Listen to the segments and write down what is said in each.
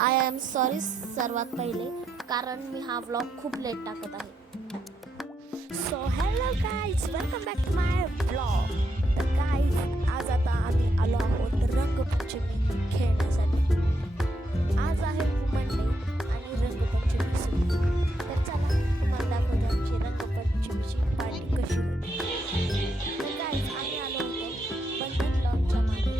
I am sorry सर्वात पहिले, कारण मी हा व्लॉग खूप लेट टाकत आहे. So hello guys, welcome back to my vlog. तर गाईज, आज आता आम्ही आलो आहोत रंगपंचमी खेळण्यासाठी. आज आहे वुमन डे आणि रंगपंचमी सुरू. तर चला तुम्हाला दाखवते आमची रंगपंचमीची पार्टी कशी होती. तर गाईज, आम्ही आलो होतो बंधन लॉनच्या मागे.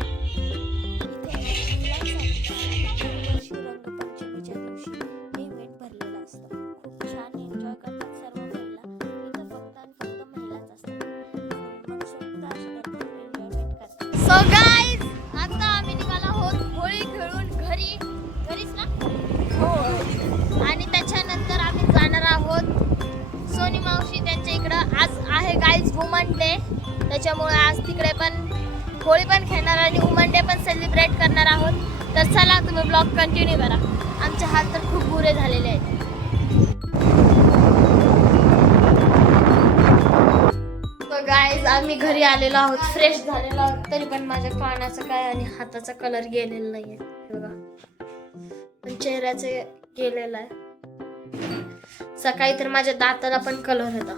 दरवर्षी रंगपंचमीच्या दिवशी हे इव्हेंट भरलेलं असतं. खूप छान एन्जॉय करतात सर्व महिला. इथं फक्त आणि फक्त महिलाच असतात. मनसोक्त अशी एन्जॉयमेंट करतात. सो गाईज, आता आम्ही निघालो आहोत होळी खेळून घरीच ना हो. आणि त्याच्यानंतर आम्ही जाणार आहोत सोनी मावशी त्यांच्या इकडं. आज आहे गाईज वुमन डे, त्याच्यामुळे आज तिकडे पण होळी पण खेळणार आणि वुमन डे पण सेलिब्रेट करणार आहोत. तर चला तुम्ही ब्लॉग कंटिन्यू करा. आमचे हात तर खूप बुरे झालेले आहेत. तर गाईज, आम्ही घरी आलेलो आहोत, फ्रेश झालेलो आहोत, तरी पण माझ्या कानाचा काय आणि हाताचा कलर गेलेला नाहीये बघा, पण चेहऱ्याचे गेलेला आहे. सकाळी तर माझ्या दाताला पण कलर होता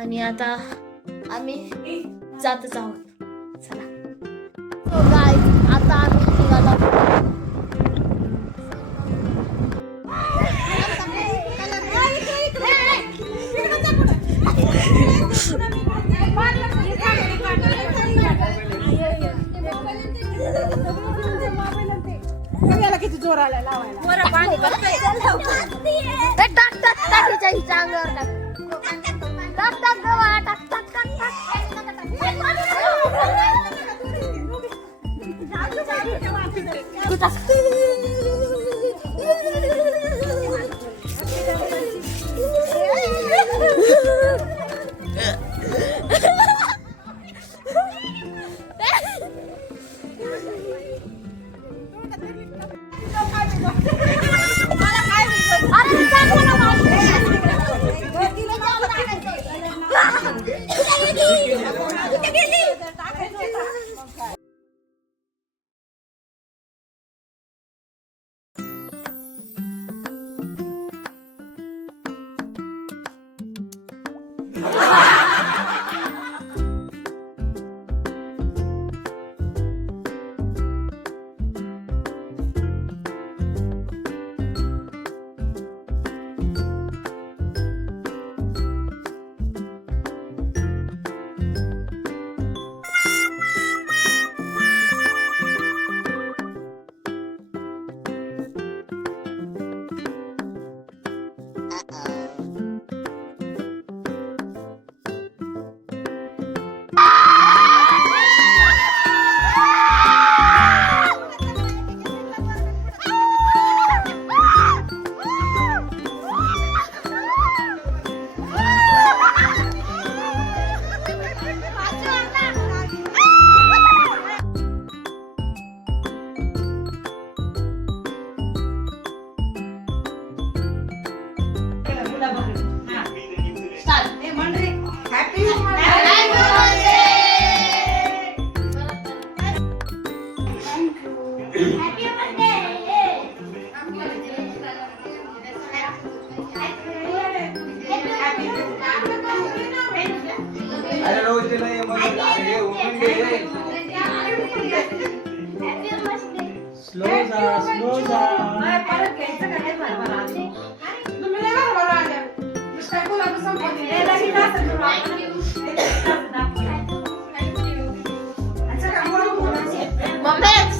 आणि आता आम्ही जातच आहोत. चला. So guys, आता आम्ही निघालो. किती जोर आला लावायला.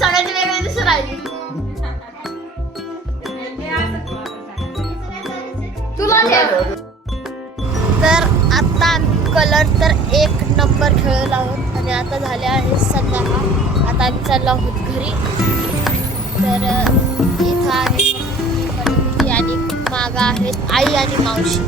सगळ्यांची वेगळी दिसून राहिली तुला. तर आता कलर तर एक नंबर खेळलो आहोत आणि आता झाले आहे संध्याकाळ. आता आम्ही चाललो आहोत घरी. तर इथं आहे आणि मागं आहेत आई आणि मावशी.